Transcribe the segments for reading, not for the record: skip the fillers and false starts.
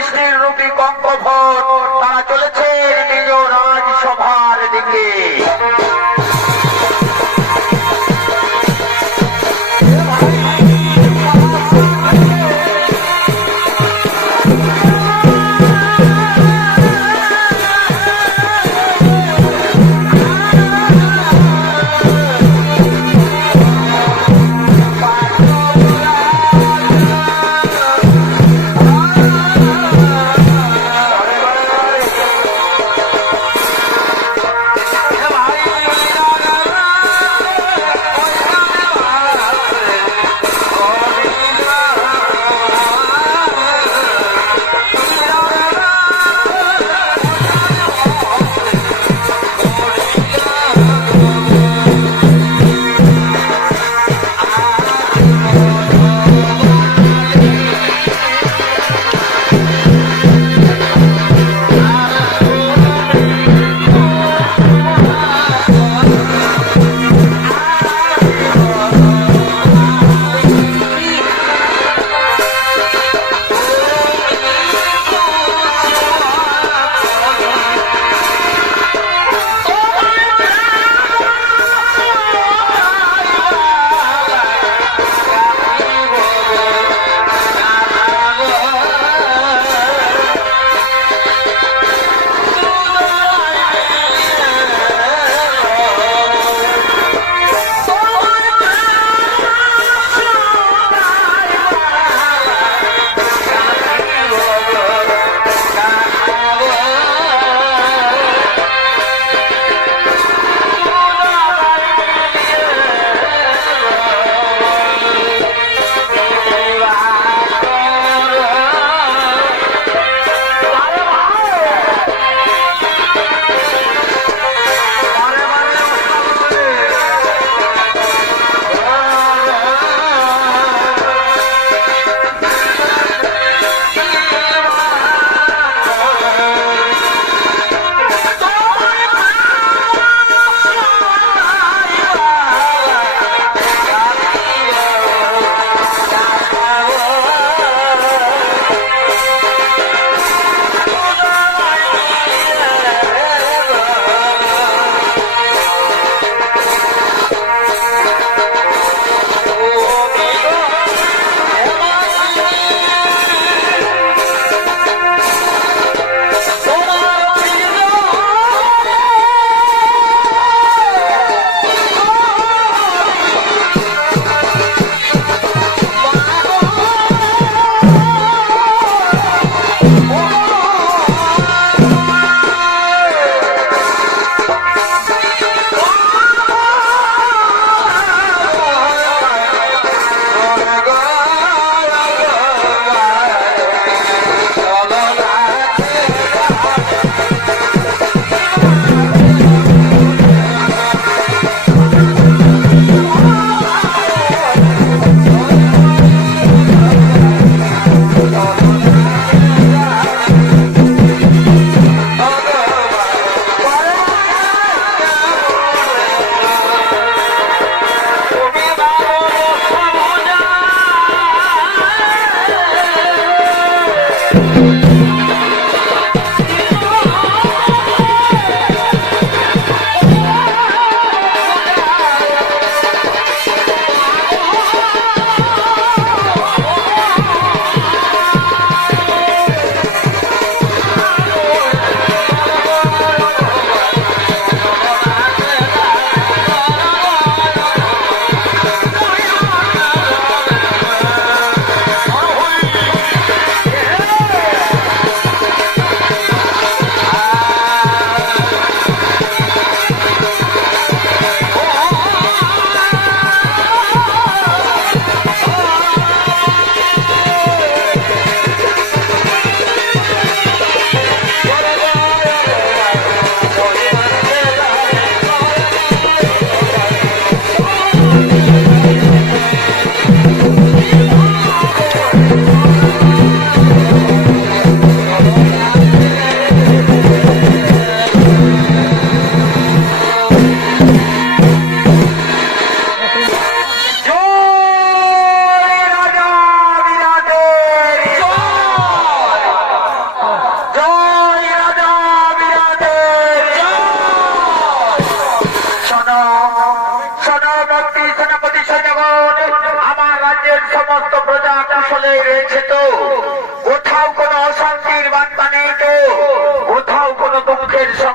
যুধিষ্ঠির রূপী কঙ্কভট তারা চলেছে নিজ রাজসভার দিকে।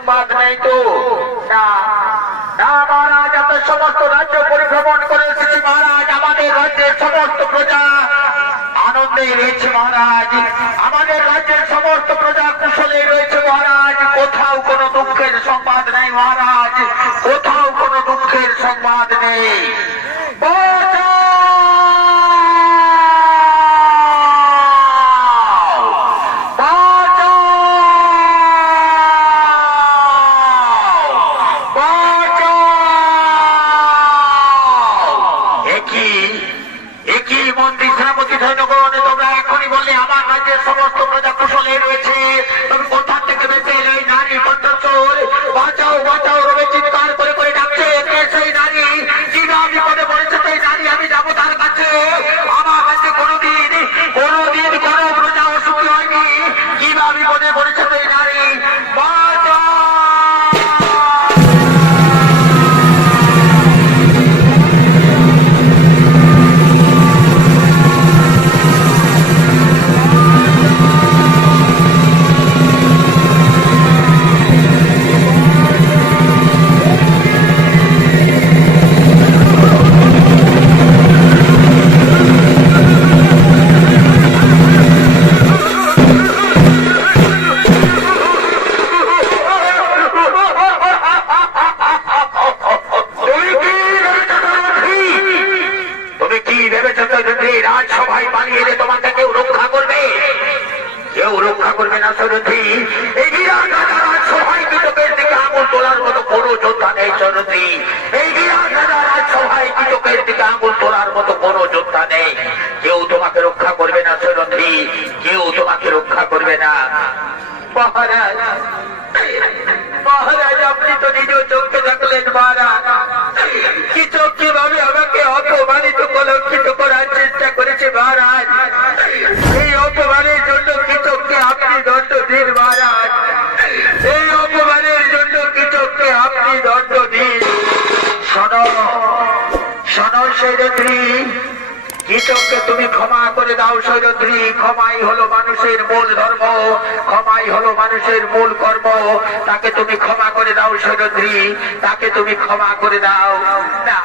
সংবাদ নেই তো? না না মহারাজ, এত সমস্ত রাজ্য পরিভ্রমণ করে এসেছি মহারাজ। আমাদের রাজ্যের সমস্ত প্রজা আনন্দে রয়েছে মহারাজ। আমাদের রাজ্যের সমস্ত প্রজা কুশলে রয়েছে মহারাজ। কোথাও কোনো দুঃখের সংবাদ নেই মহারাজ, কোথাও কোনো দুঃখের সংবাদ নেই। মন্ত্রী সেনাপতি সৈন্যগণ, তোমরা এখনই বললে আমার রাজ্যের সমস্ত প্রজা কুশলে রয়েছে, তুমি কোথা থেকে বেঁচে এলে এই নারী কণ্ঠস্বর? বাঁচাও বাঁচাও রবে চিৎকার করে করে ডাকছে। কে সেই নারী? কি না বিপদে পড়েছে সেই নারী? আমি যাবো তার কাছে। আমার কাছে কোনোদিন কোনো প্রজা অসুখী হয়নি। কি না বিপদে পড়েছে সেই নারী? বাঁচাও। রাজসভায় পালিয়ে এলে তোমাকে কেউ রক্ষা করবে? কেউ রক্ষা করবে না সরথি। এই বিরাট রাজা রাজসভায় কীটকের দিকে আঙুল তোলার মতো কোনো যোদ্ধা নেই সরথি। এই বিরাট রাজা রাজসভায় কীটকের দিকে আঙুল তোলার মতো কোনো যোদ্ধা নেই। কেউ তোমাকে রক্ষা করবে না সরথি, কেউ তোমাকে রক্ষা করবে না। মহারাজ মহারাজ, আপনি তো নিজ চোখে দেখলেন মহারাজ, কীচক কিভাবে আমাকে অপমানিত কলঙ্কিত করার চেষ্টা করেছে মহারাজ। এই অপমানের জন্য কীচককে আপনি দণ্ড দিন মহারাজ। এই অপমানের জন্য কীচককে আপনি দণ্ড দিন। শোনো শোনো সৈরন্ধ্রী, কীচককে তুমি ক্ষমা করে দাও সৈরন্ধ্রী। ক্ষমাই হলো মানুষের মূল ধর্ম, ক্ষমাই হলো মানুষের মূল কর্ম। তাকে তুমি ক্ষমা করে দাও সৈরন্ধ্রী, তাকে তুমি ক্ষমা করে দাও। না,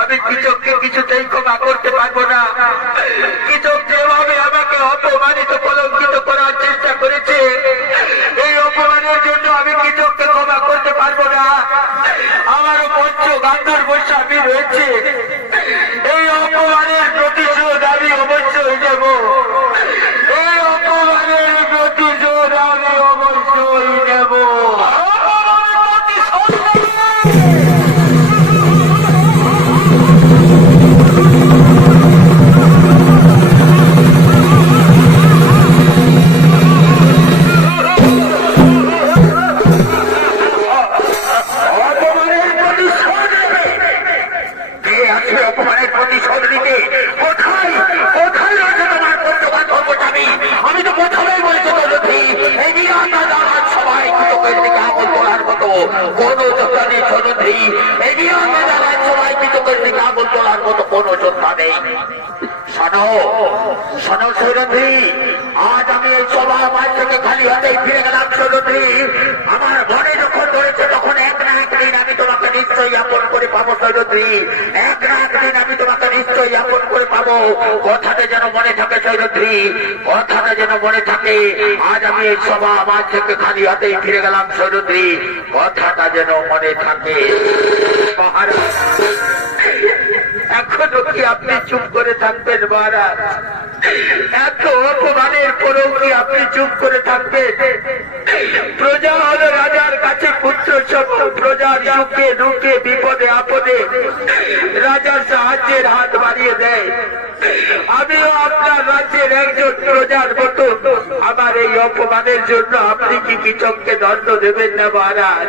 আমি কীচককে কিছুতেই ক্ষমা করতে পারবো না। কীচক যেভাবে আমাকে অপমানিত কলঙ্কিত করার চেষ্টা করেছে, এই অপমানের জন্য আমি কীচককে ক্ষমা করতে পারবো না। আমারও পঞ্চ গান্ধর্ব স্বামী রয়েছে। এই অপমানের প্রতিশোধ আমি অবশ্যই নেব। এই অপমানের প্রতিশোধ আমি অবশ্যই নেব। কোন যোদ্ধা নেই সরথি। এই বিরাট রাজা রাজসভায় কীচকের দিকে আঙুল তোলার মতো কোন যোদ্ধা নেই। শোনো শোনো সৈরন্ধ্রী, আজ আমি এই সভা মাঠ থেকে খালি হাতেই ফিরে গেলাম সৈরন্ধ্রী। আমার মনে যখন ধরেছে তখন এক না একদিন আমি তোমাকে নিশ্চয়ই আপন করে পাবো সৈরন্ধ্রী। এক না একদিন আমি তোমাকে নিশ্চয়ই আপন করে পাবো। কথাটা যেন মনে থাকে সৈরন্ধ্রী, কথাটা যেন মনে থাকে। আজ আমি এই সভা মাঠ থেকে খালি হাতেই ফিরে গেলাম সৈরন্ধ্রী, কথাটা যেন মনে থাকে। মহারাজ, এখনো কি আপনি চুপ করে থাকবেন মহারাজ? এত অপমানের পরেও কি আপনি চুপ করে থাকবেন? প্রজা হলো রাজার কাছে পুত্র সত্য। প্রজার সুখে দুঃখে বিপদে আপদে রাজার সাহায্যের হাত বাড়িয়ে দেয়। আমিও আপনার রাজ্যের একজন প্রজার মতো। আমার এই অপমানের জন্য আপনি কি কীচককে দণ্ড দেবেন না মহারাজ?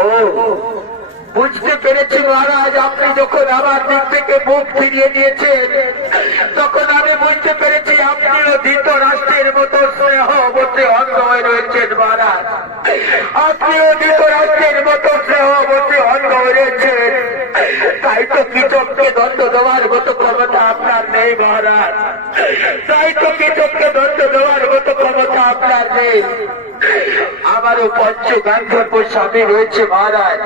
ও, বুঝতে পেরেছি মহারাজ। আপনি যখন আমার দিক থেকে মুখ ফিরিয়ে দিয়েছেন, তখন আমি বুঝতে পেরেছি আপনিও ধৃতরাষ্ট্রের মতো স্নেহ বসে অন্ধ হয়ে রয়েছেন মহারাজ। আপনিও ধৃতরাষ্ট্রের মতো স্নেহ বসে অন্ধ হয়ে রয়েছেন। তাই তো কীচককে দণ্ড দেওয়ার মতো ক্ষমতা আপনার নেই মহারাজ। তাই তো কীচককে দণ্ড দেওয়ার মতো ক্ষমতা আপনার নেই। আমারও পঞ্চগান্ধর্ব স্বামী রয়েছে মহারাজ।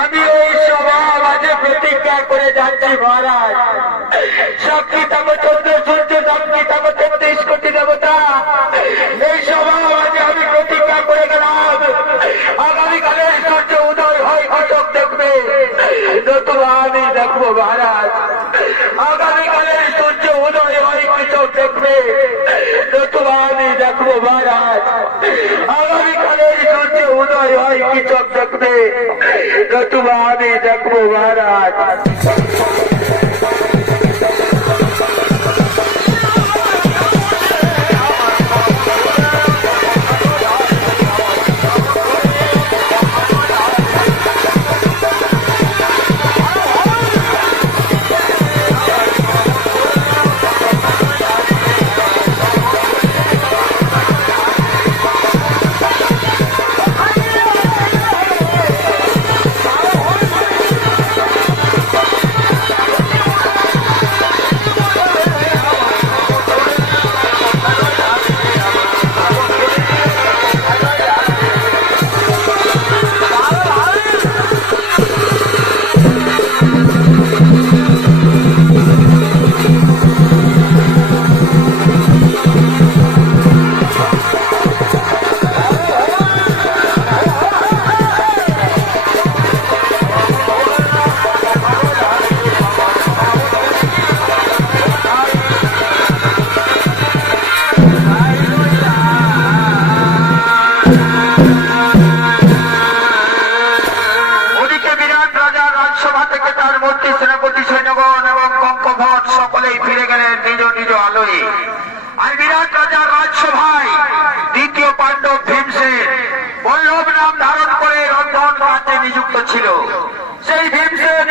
আমি ওই সভা মাঝে প্রতিজ্ঞা করে যাচ্ছি মহারাজ, সাক্ষী থাকো 14 সূর্য, সাক্ষী থাকো 33 কোটি দেবতা, এই সভা মাঝে আমি প্রতিজ্ঞা করে গেলাম, আগামীকালে সূর্য উদয় হয় কটক দেখবে, নতুবা আমি দেখবো মহারাজ। আগামীকালে সূর্য উদয় হয় কটক দেখবে, নতুবা আমি দেখবো মহারাজ। আগামীকালে সূর্য উদয় হয় কৃষক দেখবে, নতুবা আমি দেখবো মহারাজ। আর বিরাট রাজা রাজসভায় দ্বিতীয় পাণ্ডব ভীমসেন বল্লভ নাম ধারণ করে রন্ধন কাজে নিযুক্ত ছিল। সেই ভীমসেন